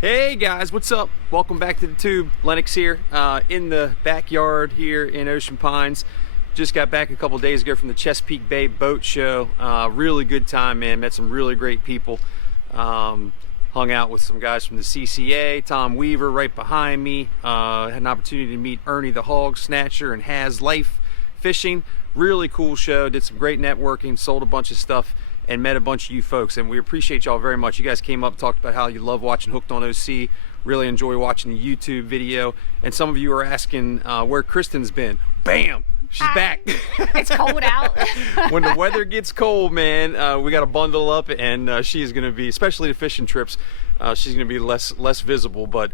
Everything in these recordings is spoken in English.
Hey guys, what's up? Welcome back to the tube. Lennox here, in the backyard here in Ocean Pines. Just got back a couple days ago from the Chesapeake Bay Boat Show. Really good time, man. Met some really great people. Hung out with some guys from the CCA, Tom Weaver right behind me. Had an opportunity to meet Ernie the Hog Snatcher and Has Life Fishing. Really cool show. Did some great networking, sold a bunch of stuff, and met a bunch of you folks, and we appreciate y'all very much. You guys came up, talked about how you love watching Hooked on OC, really enjoy watching the YouTube video, and some of you are asking where Kristen's been. Bam! She's back. It's cold out. When the weather gets cold, man, we got to bundle up, and she's going to be, especially the fishing trips, she's going to be less visible. But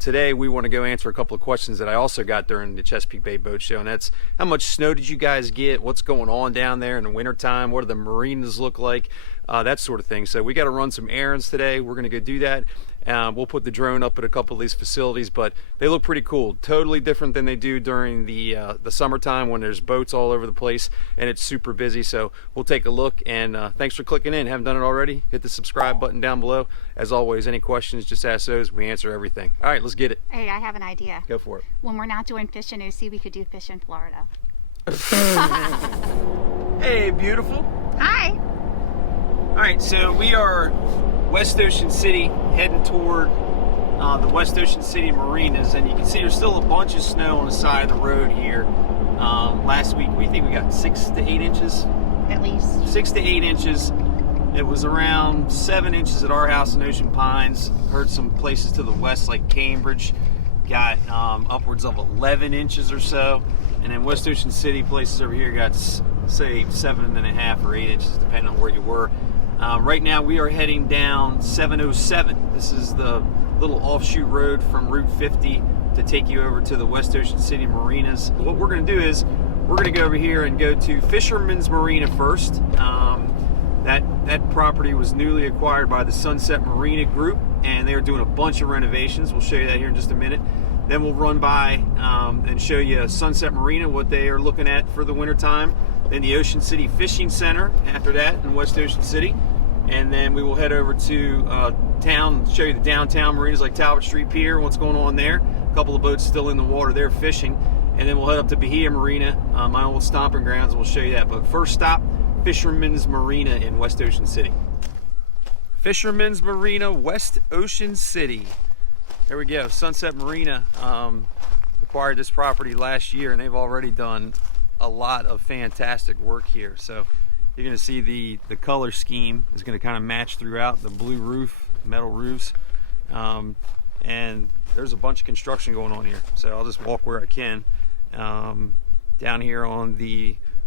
today we want to go answer a couple of questions that I also got during the Chesapeake Bay Boat Show, and that's how much snow did you guys get? What's going on down there in the wintertime? What do the marinas look like? That sort of thing. So we got to run some errands today. We're going to go do that. We'll put the drone up at a couple of these facilities, but they look pretty cool. Totally different than they do during the summertime when there's boats all over the place and it's super busy. So we'll take a look, and thanks for clicking in. Haven't done it already? Hit the subscribe button down below. As always, any questions, just ask those. We answer everything. All right, let's get it. Hey, I have an idea. Go for it. When we're not doing fish in OC, we could do fish in Florida. Hey, beautiful. Hi. All right, so we are West Ocean City, heading toward the West Ocean City Marinas, and you can see there's still a bunch of snow on the side of the road here. Last week, we think we got 6 to 8 inches. At least. 6 to 8 inches. It was around 7 inches at our house in Ocean Pines. Heard some places to the west, like Cambridge, got upwards of 11 inches or so. And then West Ocean City, places over here got, say, 7.5 or 8 inches, depending on where you were. Right now we are heading down 707. This is the little offshoot road from Route 50 to take you over to the West Ocean City Marinas. What we're going to do is we're going to go over here and go to Fisherman's Marina first. That property was newly acquired by the Sunset Marina Group, and they're doing a bunch of renovations. We'll show you that here in just a minute. Then we'll run by and show you Sunset Marina, what they are looking at for the wintertime. Then the Ocean City Fishing Center after that in West Ocean City. And then we will head over to town, show you the downtown marinas like Talbot Street Pier, what's going on there. A couple of boats still in the water there fishing. And then we'll head up to Bahia Marina, my old stomping grounds, and we'll show you that. But first stop, Fisherman's Marina in West Ocean City. Fisherman's Marina, West Ocean City. There we go. Sunset Marina acquired this property last year, and they've already done a lot of fantastic work here. So you're going to see the color scheme is going to kind of match throughout the blue roof, metal roofs, and there's a bunch of construction going on here. So I'll just walk where I can. Down here on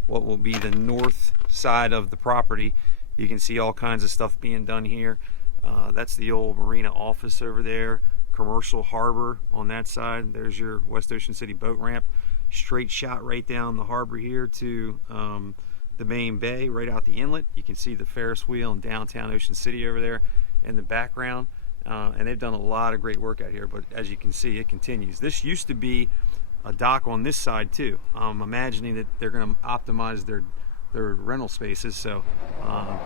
what will be the north side of the property, you can see all kinds of stuff being done here. That's the old marina office over there. Commercial harbor on that side. There's your West Ocean City boat ramp. Straight shot right down the harbor here to the main bay, right out the inlet. You can see the Ferris wheel in downtown Ocean City over there in the background. And they've done a lot of great work out here, but as you can see, it continues. This used to be a dock on this side too. I'm imagining that they're going to optimize their rental spaces, so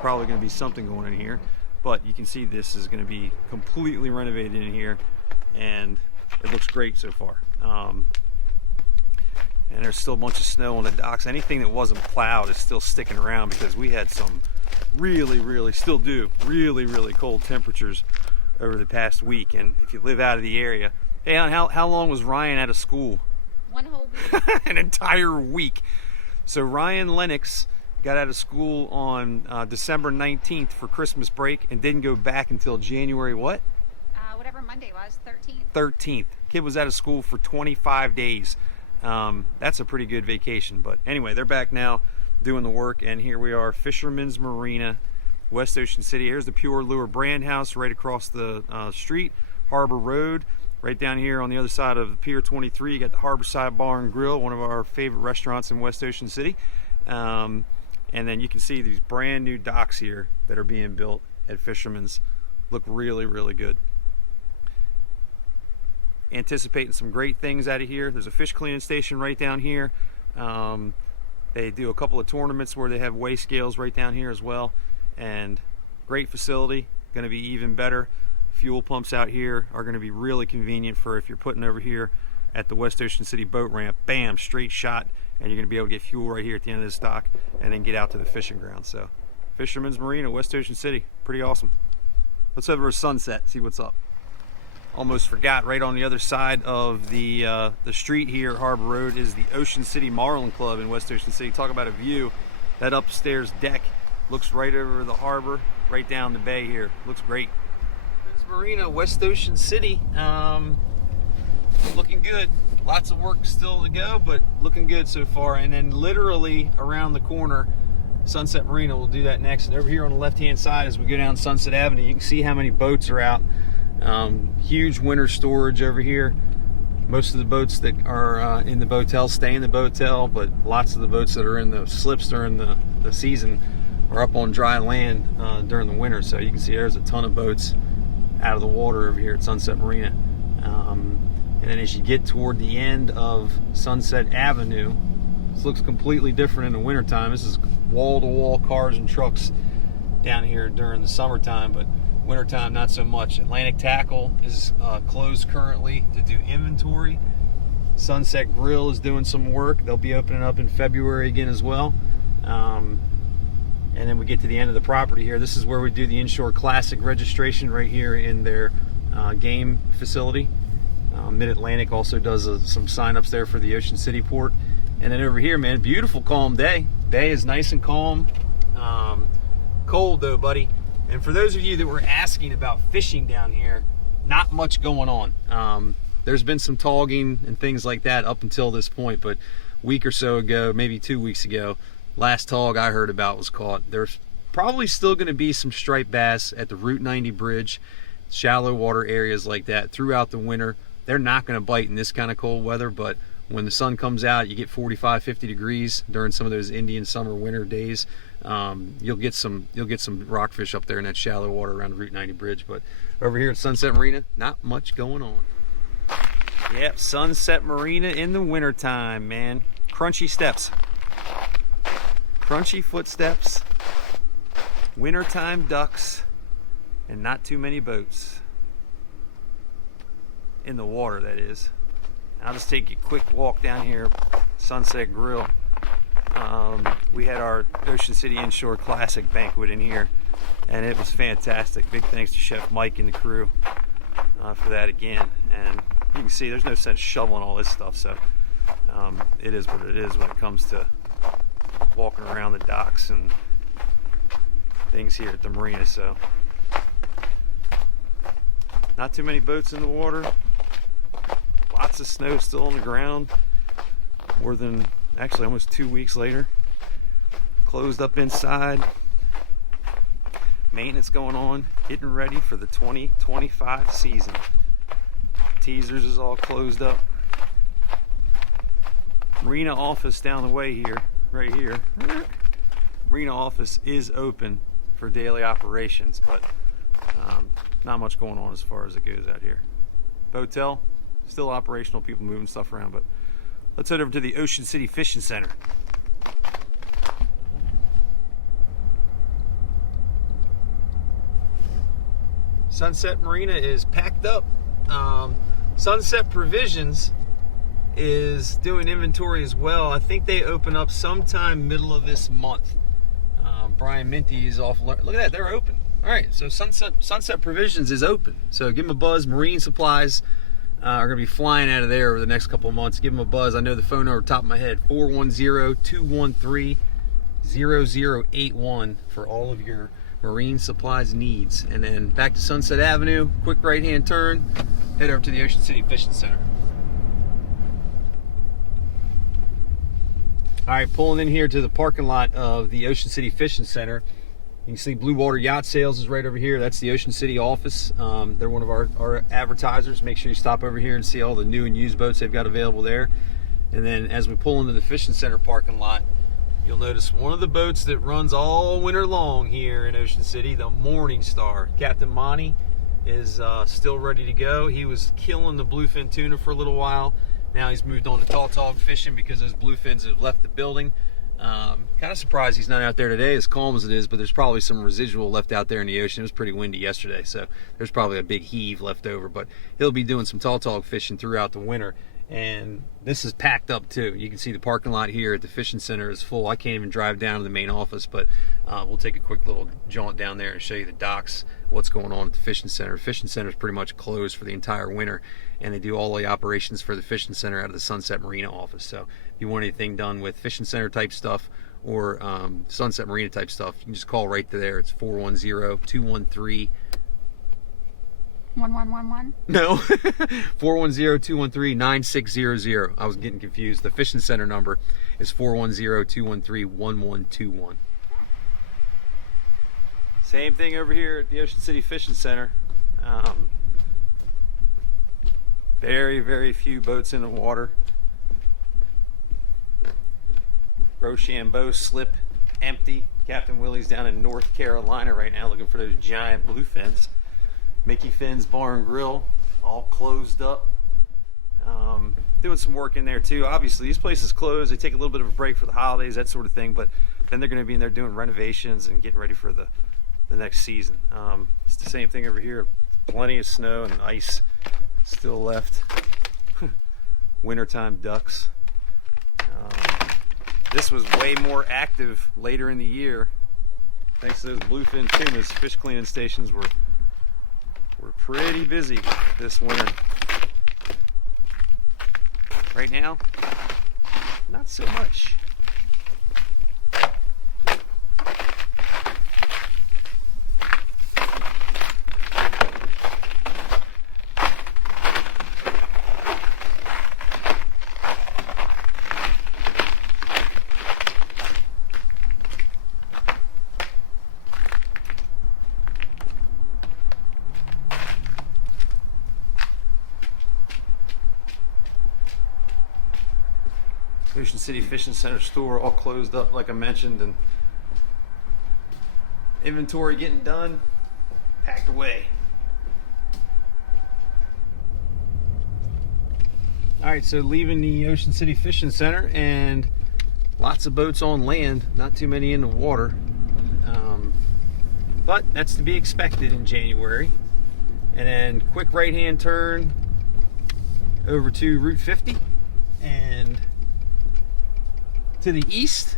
probably going to be something going in here. But you can see this is going to be completely renovated in here, and it looks great so far. And there's still a bunch of snow on the docks. Anything that wasn't plowed is still sticking around because we had some still do really cold temperatures over the past week. And if you live out of the area, hey, how long was Ryan out of school? 1 whole week. An entire week. So Ryan Lennox got out of school on December 19th for Christmas break and didn't go back until January what? Whatever Monday was, 13th. 13th. Kid was out of school for 25 days. That's a pretty good vacation. But anyway, they're back now doing the work, and here we are, Fisherman's Marina, West Ocean City. Here's the Pure Lure Brand House right across the street, Harbor Road. Right down here on the other side of Pier 23, you got the Harborside Bar and Grill, one of our favorite restaurants in West Ocean City. And then you can see these brand new docks here that are being built at Fisherman's. Look really good. Anticipating some great things out of here. There's a fish cleaning station right down here. They do a couple of tournaments where they have weigh scales right down here as well. And great facility, going to be even better fuel pumps out here are going to be really convenient for if you're putting over here at the West Ocean City boat ramp. Bam, straight shot, and you're going to be able to get fuel right here at the end of this dock and then get out to the fishing ground. So Fisherman's Marina, West Ocean City, pretty awesome. Let's over to Sunset, see what's up. Almost forgot, right on the other side of the street here at Harbor Road is the Ocean City Marlin Club in West Ocean City. Talk about a view. That upstairs deck looks right over the harbor, right down the bay here. Looks great. Marina, West Ocean City. Looking good. Lots of work still to go, but looking good so far. And then literally around the corner, Sunset Marina, will do that next. And over here on the left-hand side, as we go down Sunset Avenue, you can see how many boats are out. Huge winter storage over here. Most of the boats that are in the boatel stay in the boatel, but lots of the boats that are in the slips during the season are up on dry land during the winter. So you can see there's a ton of boats out of the water over here at Sunset Marina. And then as you get toward the end of Sunset Avenue, this looks completely different in the wintertime. This is wall-to-wall cars and trucks down here during the summertime, but wintertime not so much. Atlantic Tackle is closed currently to do inventory. Sunset Grill is doing some work. They'll be opening up in February again as well. And then we get to the end of the property here. This is where we do the Inshore Classic registration right here in their game facility. Mid-Atlantic also does some sign-ups there for the Ocean City port. And then over here, man, beautiful calm day. Bay is nice and calm. Cold though, buddy. And for those of you that were asking about fishing down here, not much going on. There's been some togging and things like that up until this point, but a week or so ago, maybe 2 weeks ago, last tog I heard about was caught. There's probably still going to be some striped bass at the Route 90 bridge, shallow water areas like that throughout the winter. They're not going to bite in this kind of cold weather, but when the sun comes out, you get 45, 50 degrees during some of those Indian summer winter days. You'll get some rockfish up there in that shallow water around the Route 90 bridge. But over here at Sunset Marina, not much going on. Yep, Sunset Marina in the wintertime, man. Crunchy steps. Crunchy footsteps. Wintertime ducks. And not too many boats. In the water, that is. I'll just take you a quick walk down here, Sunset Grill. We had our Ocean City Inshore Classic banquet in here, and it was fantastic. Big thanks to Chef Mike and the crew for that again. And you can see there's no sense shoveling all this stuff, so it is what it is when it comes to walking around the docks and things here at the marina. So not too many boats in the water. Lots of snow still on the ground. More than, actually almost 2 weeks later. Closed up inside. Maintenance going on. Getting ready for the 2025 season. Teasers is all closed up. Marina office down the way here, right here. Marina office is open for daily operations, but not much going on as far as it goes out here. Boatel, still operational, people moving stuff around, but let's head over to the Ocean City Fishing Center. Sunset Marina is packed up. Sunset Provisions is doing inventory as well. I think they open up sometime middle of this month. Brian Minty is off. Look at that, they're open. All right, so Sunset Provisions is open. So give them a buzz. Marine supplies are going to be flying out of there over the next couple of months. Give them a buzz. I know the phone number top of my head, 410-213-0081 for all of your marine supplies needs. And then back to Sunset Avenue, quick right-hand turn, head over to the Ocean City Fishing Center. All right, pulling in here to the parking lot of the Ocean City Fishing Center. You can see Blue Water Yacht Sales is right over here. That's the Ocean City office. They're one of our advertisers. Make sure you stop over here and see all the new and used boats they've got available there. And then as we pull into the Fishing Center parking lot, you'll notice one of the boats that runs all winter long here in Ocean City, the Morning Star. Captain Monty is still ready to go. He was killing the bluefin tuna for a little while. Now he's moved on to tautog fishing because those bluefins have left the building. Kind of surprised he's not out there today, as calm as it is, but there's probably some residual left out there in the ocean. It was pretty windy yesterday, so there's probably a big heave left over, but he'll be doing some tall fishing throughout the winter. And this is packed up too. You can see the parking lot here at the fishing center is full. I can't even drive down to the main office, but we'll take a quick little jaunt down there and show you the docks, what's going on at the fishing center. The fishing center is pretty much closed for the entire winter, and they do all the operations for the fishing center out of the Sunset Marina office. So if you want anything done with fishing center type stuff or Sunset Marina type stuff, you can just call right there. It's 410-213 1111. No, 410-213-9600. I was getting confused. The fishing center number is 410-213-1121. Same thing over here at the Ocean City Fishing Center. Very few boats in the water. Rochambeau slip empty. Captain Willie's down in North Carolina right now looking for those giant bluefins. Mickey Finn's Bar and Grill, all closed up. Doing some work in there too. Obviously, these places closed. They take a little bit of a break for the holidays, that sort of thing, but then they're going to be in there doing renovations and getting ready for the next season. It's the same thing over here. Plenty of snow and ice still left. Wintertime ducks. This was way more active later in the year. Thanks to those bluefin tunas, fish cleaning stations were pretty busy this winter. Right now, not so much. Ocean City Fishing Center store all closed up like I mentioned, and inventory getting done, packed away. Alright, so leaving the Ocean City Fishing Center, and lots of boats on land, not too many in the water, but that's to be expected in January. And then quick right hand turn over to Route 50 and to the east,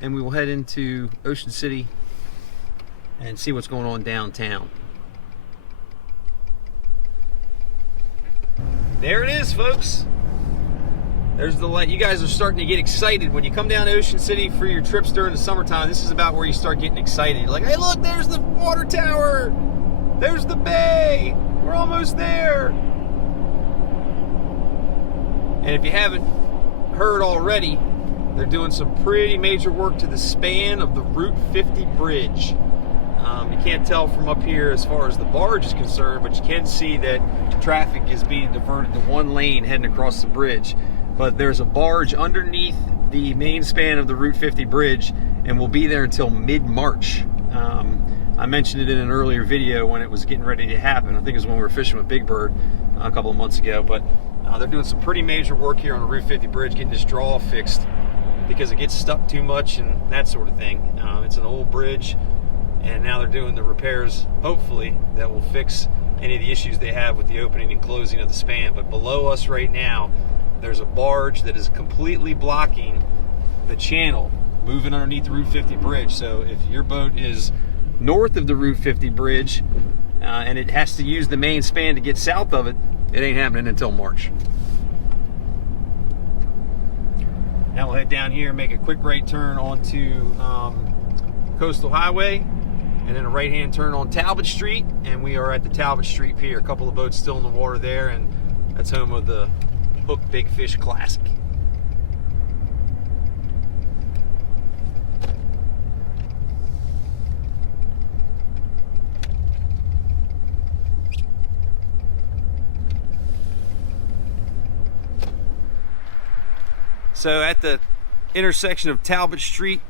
and we will head into Ocean City and see what's going on downtown. There it is, folks. There's the light. You guys are starting to get excited when you come down to Ocean City for your trips during the summertime. This is about where you start getting excited. You're like, hey, look, there's the water tower. There's the bay. We're almost there. And if you haven't heard already, they're doing some pretty major work to the span of the Route 50 bridge. You can't tell from up here as far as the barge is concerned, but you can see that traffic is being diverted to one lane heading across the bridge. But there's a barge underneath the main span of the Route 50 bridge, and will be there until mid-March. I mentioned it in an earlier video when it was getting ready to happen. I think it was when we were fishing with Big Bird a couple of months ago. But they're doing some pretty major work here on the Route 50 bridge, getting this draw fixed because it gets stuck too much and that sort of thing. It's an old bridge, and now they're doing the repairs, hopefully, that will fix any of the issues they have with the opening and closing of the span. But below us right now, there's a barge that is completely blocking the channel moving underneath the Route 50 bridge. So if your boat is north of the Route 50 bridge and it has to use the main span to get south of it, it ain't happening until March. Now we'll head down here and make a quick right turn onto Coastal Highway, and then a right hand turn on Talbot Street, and we are at the Talbot Street Pier. A couple of boats still in the water there, and that's home of the Hook Big Fish Classic. So at the intersection of Talbot Street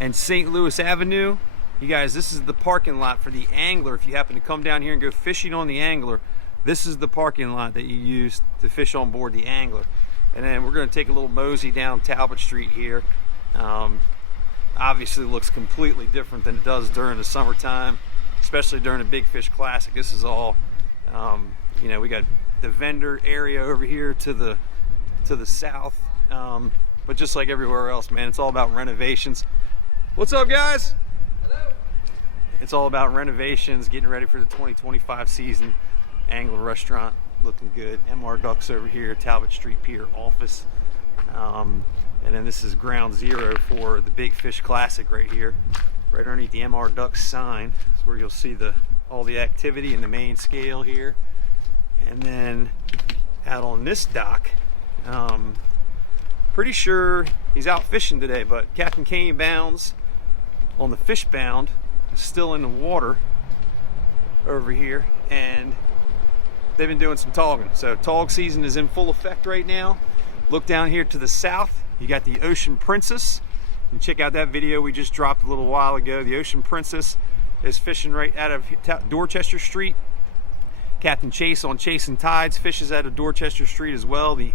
and St. Louis Avenue, you guys, this is the parking lot for the angler. If you happen to come down here and go fishing on the angler, this is the parking lot that you use to fish on board the angler. And then we're going to take a little mosey down Talbot Street here Obviously looks completely different than it does during the summertime, especially during a Big Fish Classic. This is all, you know, we got the vendor area over here to the south, but just like everywhere else, man, it's all about renovations. What's up, guys? Hello. It's all about renovations, getting ready for the 2025 season. Angler restaurant looking good. MR Ducks over here, Talbot Street Pier office. And then this is ground zero for the Big Fish Classic right here, right underneath the MR Ducks sign. That's where you'll see all the activity in the main scale here. And then out on this dock, pretty sure he's out fishing today, but Captain Kane Bounds on the fish bound is still in the water over here, and they've been doing some togging. So tog season is in full effect right now. Look down here to the south, you got the Ocean Princess. You can check out that video we just dropped a little while ago. The Ocean Princess is fishing right out of Dorchester Street. Captain Chase on Chasing Tides fishes out of Dorchester Street as well. The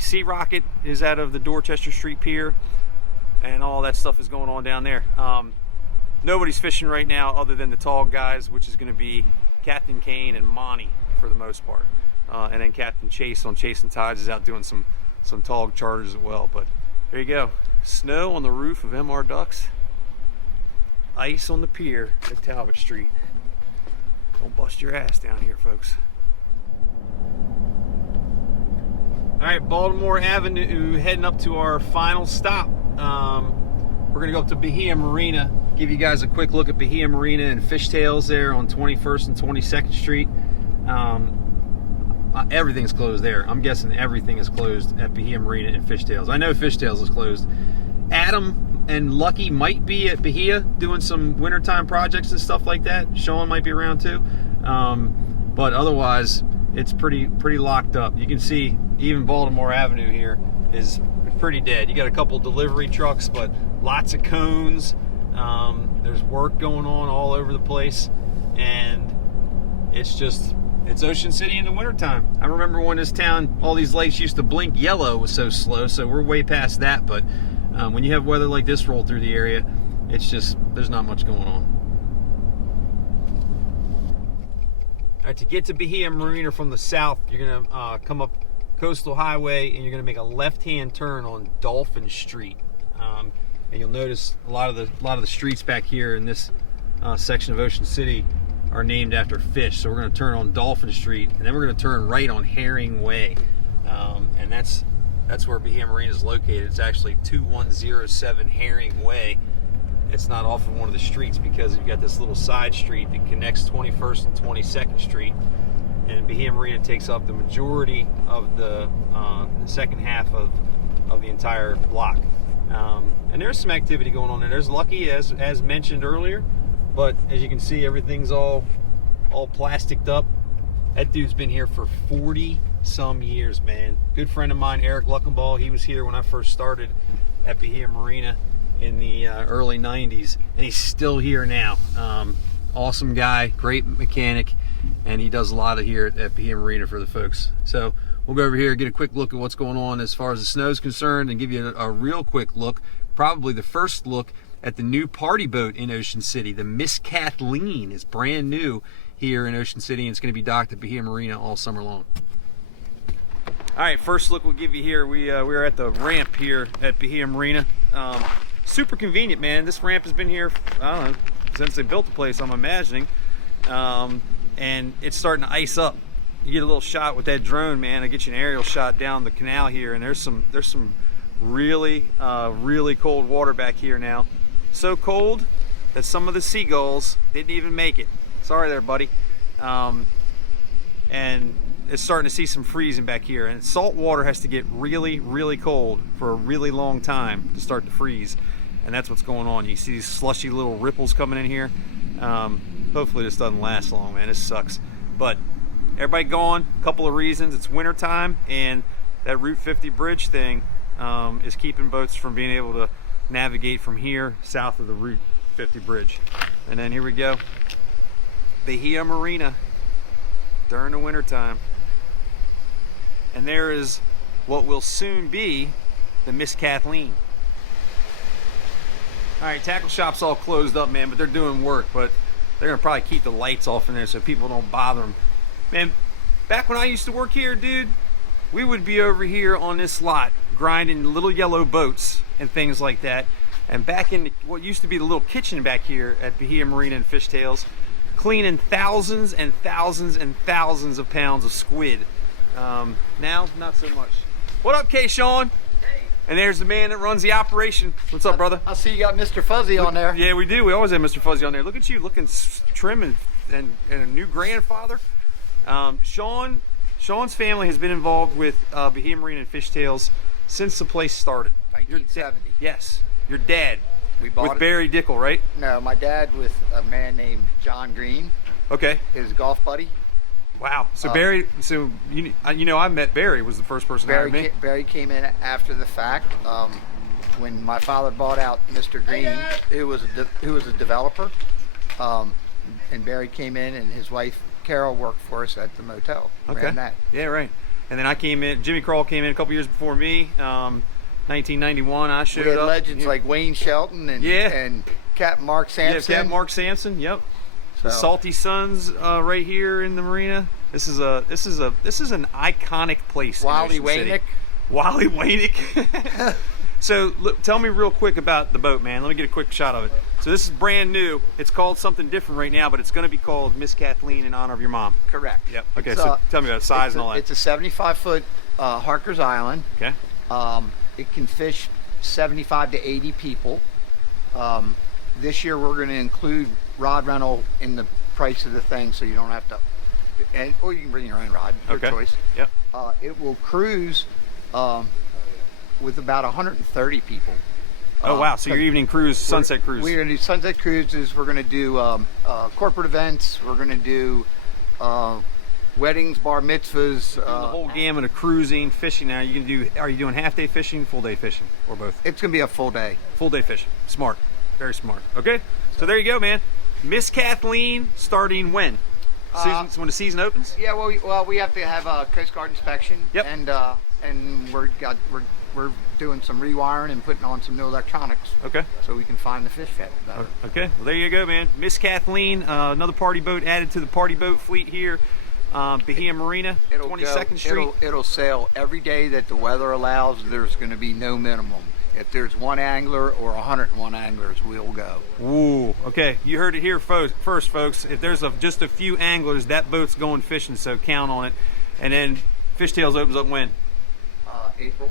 Sea Rocket is out of the Dorchester Street Pier, and all that stuff is going on down there. Nobody's fishing right now other than the tog guys, which is going to be Captain Kane and Monty for the most part. And then Captain Chase on Chasing Tides is out doing some tog charters as well. But there you go. Snow on the roof of MR Ducks. Ice on the pier at Talbot Street. Don't bust your ass down here, folks. All right, Baltimore Avenue, heading up to our final stop. We're gonna go up to Bahia Marina, give you guys a quick look at Bahia Marina and Fishtails there on 21st and 22nd Street. Everything's closed there. I'm guessing everything is closed at Bahia Marina and Fishtails. I know Fishtails is closed. Adam and Lucky might be at Bahia doing some wintertime projects and stuff like that. Sean might be around too. But otherwise, it's pretty locked up. You can see even Baltimore Avenue here is pretty dead. You got a couple delivery trucks, but lots of cones. There's work going on all over the place, and it's Ocean City in the wintertime. I remember when this town, all these lights used to blink yellow, was so slow, so we're way past that. But when you have weather like this roll through the area, it's just, there's not much going on. All right, to get to Bahia Marina from the south, you're gonna come up Coastal Highway, and you're gonna make a left-hand turn on Dolphin Street. And you'll notice a lot of the streets back here in this section of Ocean City are named after fish. So we're going to turn on Dolphin Street, and then we're going to turn right on Herring Way, and that's where Bahia Marina is located. It's actually 2107 Herring Way. It's not off of one of the streets because you've got this little side street that connects 21st and 22nd Street, and Bahia Marina takes up the majority of the second half of the entire block. And there's some activity going on there. There's Lucky, as mentioned earlier, but as you can see, everything's all plasticed up. That dude's been here for 40 some years, man. Good friend of mine, Eric Luckenball, he was here when I first started at Bahia Marina in the early 90s, and he's still here now. Awesome guy, great mechanic, and he does a lot of here at Bahia Marina for the folks. So we'll go over here, get a quick look at what's going on as far as the snow is concerned, and give you a real quick look, probably the first look at the new party boat in Ocean City. The Miss Kathleen is brand new here in Ocean City, and it's going to be docked at Bahia Marina all summer long. All right, first look we'll give you here. We're at the ramp here at Bahia Marina. Super convenient, man. This ramp has been here, I don't know, since they built the place, I'm imagining. And it's starting to ice up. You get a little shot with that drone, man. I get you an aerial shot down the canal here, and there's some really cold water back here now. So cold that some of the seagulls didn't even make it. Sorry there, buddy. And it's starting to see some freezing back here, and salt water has to get really cold for a really long time to start to freeze, and that's what's going on. You see these slushy little ripples coming in here. Hopefully this doesn't last long, man. This sucks. But everybody gone, a couple of reasons. It's winter time, and that Route 50 bridge thing is keeping boats from being able to navigate from here south of the Route 50 bridge. And then here we go, Bahia Marina during the winter time. And there is what will soon be the Miss Kathleen. All right, tackle shop's all closed up, man, but they're doing work, but they're gonna probably keep the lights off in there so people don't bother them. Man, back when I used to work here, dude, we would be over here on this lot grinding little yellow boats and things like that. And back in what used to be the little kitchen back here at Bahia Marina and Fishtails, cleaning thousands and thousands and thousands of pounds of squid. Now, not so much. What up, K-Sean? Hey. And there's the man that runs the operation. What's up, brother? I see you got Mr. Fuzzy on there. Yeah, we do. We always have Mr. Fuzzy on there. Look at you, looking trim and a new grandfather. Sean's family has been involved with Bahia Marina and Fishtails since the place started. 1970. Yes, your dad. We bought with it. Barry Dickel, right? No, my dad with a man named John Green, Okay. his golf buddy. Wow. So Barry, so you know, I met Barry. Was the first person to hire me. Barry came in after the fact. When my father bought out Mr. Green, who was a developer, and Barry came in, and his wife Carol worked for us at the motel. Okay. Ran that. Yeah, right. And then I came in. Jimmy Crawl came in a couple years before me. 1991, I showed We had up. legends like Wayne Shelton and Captain Mark Sampson. Yeah, Captain Mark Sampson. Yep. The So- Salty Suns right here in the marina. This is an iconic place. Wally in Ocean City. Waynick. Wally Waynick. So look, tell me real quick about the boat, man. Let me get a quick shot of it. So this is brand new. It's called something different right now, but it's going to be called Miss Kathleen in honor of your mom. Correct. Yep. Okay. It's, So tell me about the size it's and all that. It's a 75-foot Harker's Island. Okay. It can fish 75 to 80 people. This year we're going to include rod rental in the price of the thing, so you don't have to, or you can bring your own rod, your Okay. choice. Yep. It will cruise with about 130 people. Oh wow! So your evening cruise, sunset cruise. We're going to do sunset cruises. We're going to do corporate events. We're going to do weddings, bar mitzvahs. the whole gamut of cruising, fishing. Now you can do. Are you doing half day fishing, full day fishing, or both? It's going to be a full day. Full day fishing. Smart. Very smart. Okay. So there you go, man. Miss Kathleen starting when? When the season opens? Yeah, well, we have to have a Coast Guard inspection. Yep. And we're doing some rewiring and putting on some new electronics. Okay. So we can find the fish better. Okay. Well, there you go, man. Miss Kathleen, another party boat added to the party boat fleet here. Bahia Marina, 22nd Street. It'll sail every day that the weather allows. There's going to be no minimum. If there's one angler or 101 anglers, we'll go. Ooh, okay. You heard it here first, folks. If there's just a few anglers, that boat's going fishing, so count on it. And then Fishtails opens up when? April.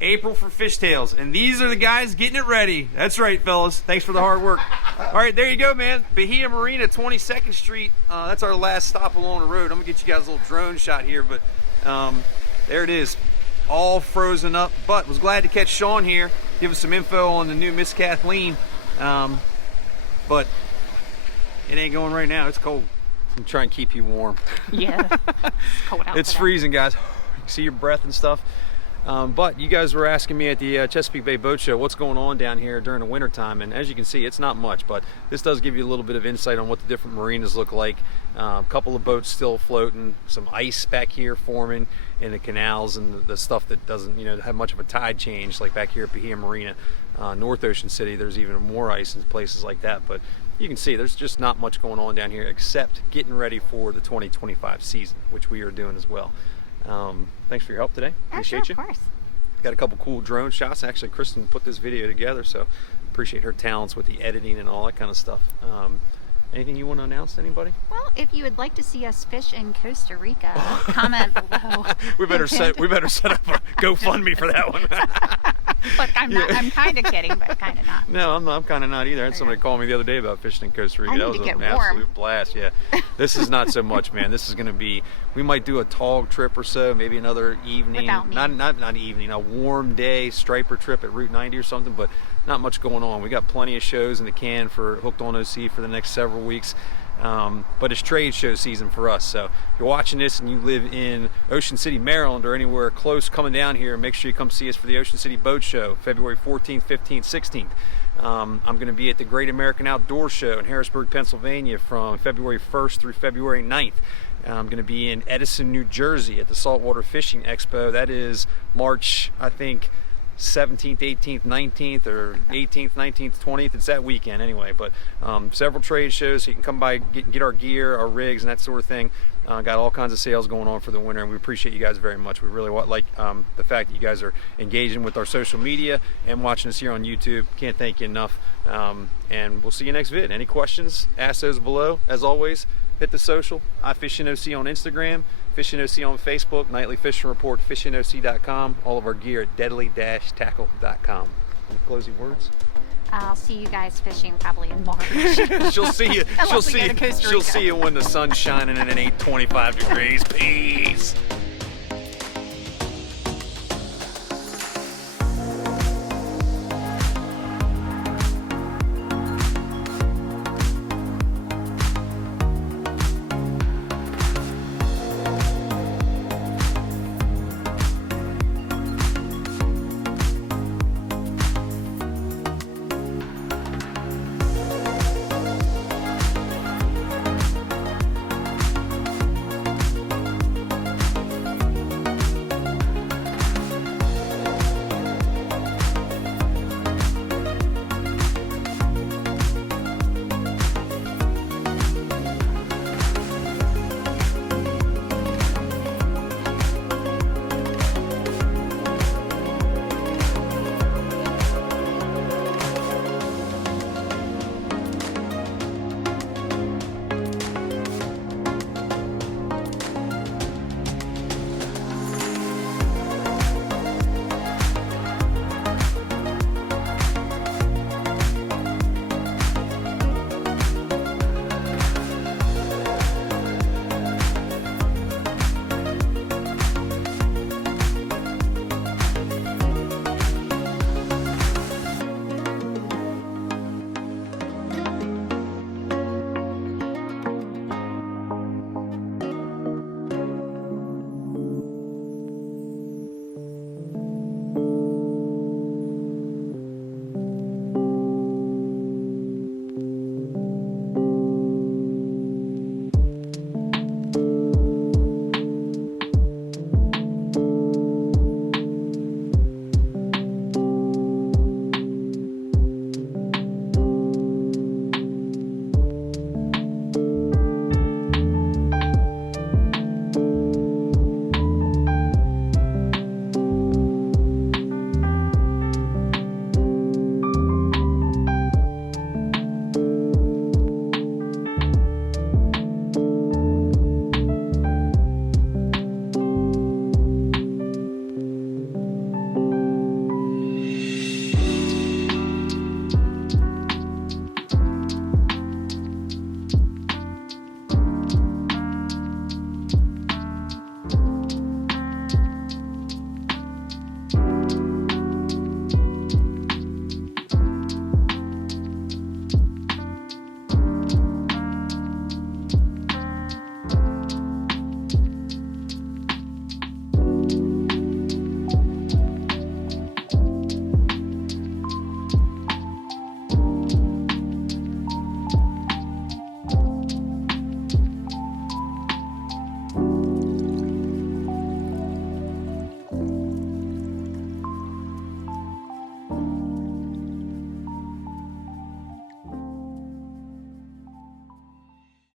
April for Fishtails. And these are the guys getting it ready. That's right, fellas. Thanks for the hard work. All right, there you go, man. Bahia Marina, 22nd Street. That's our last stop along the road. I'm going to get you guys a little drone shot here, but there it is. All frozen up, but was glad to catch Sean here, give us some info on the new Miss Kathleen. But it ain't going right now. It's cold. I'm trying to keep you warm. Yeah. It's cold out. It's today. freezing, guys. You can see your breath and stuff. But you guys were asking me at the Chesapeake Bay Boat Show what's going on down here during the winter time, and as you can see, it's not much, but this does give you a little bit of insight on what the different marinas look like. A couple of boats still floating, some ice back here forming in the canals and the stuff that doesn't have much of a tide change, like back here at Bahia Marina. North Ocean City, there's even more ice in places like that, but you can see there's just not much going on down here except getting ready for the 2025 season, which we are doing as well. Thanks for your help today. Appreciate sure, you. Of course. Got a couple cool drone shots. Actually, Kristen put this video together, so appreciate her talents with the editing and all that kind of stuff. Anything you want to announce to anybody? Well, if you would like to see us fish in Costa Rica, comment below. we better set up a GoFundMe for that one. But I'm kind of kidding, but kind of not. No, I'm kind of not either. I had somebody call me the other day about fishing in Costa Rica. I need That was to get an warm. absolute blast. Yeah, this is not so much, man. This is going to be. We might do a tog trip or so, maybe another evening. Without me. Not evening. A warm day striper trip at Route 90 or something, but not much going on. We got plenty of shows in the can for Hooked on OC for the next several weeks. But it's trade show season for us, so if you're watching this and you live in Ocean City, Maryland, or anywhere close coming down here, make sure you come see us for the Ocean City Boat Show, February 14th, 15th, 16th. I'm going to be at the Great American Outdoor Show in Harrisburg, Pennsylvania from February 1st through February 9th. I'm going to be in Edison, New Jersey at the Saltwater Fishing Expo. That is March, I think, 17th, 18th, 19th, or 18th, 19th, 20th. It's that weekend anyway. But several trade shows, so you can come by, get our gear, our rigs, and that sort of thing. Got all kinds of sales going on for the winter, and we appreciate you guys very much. We really like the fact that you guys are engaging with our social media and watching us here on YouTube. Can't thank you enough. And we'll see you next vid. Any questions, ask those below. As always, hit the social. iFishingOC on Instagram, FishingOC on Facebook, Nightly Fishing Report, FishingOC.com. All of our gear at deadly-tackle.com. Any closing words? I'll see you guys fishing probably in March. She'll see you. Unless we go to Costa She'll Rica. see you when the sun's shining and it ain't 25 degrees. Peace.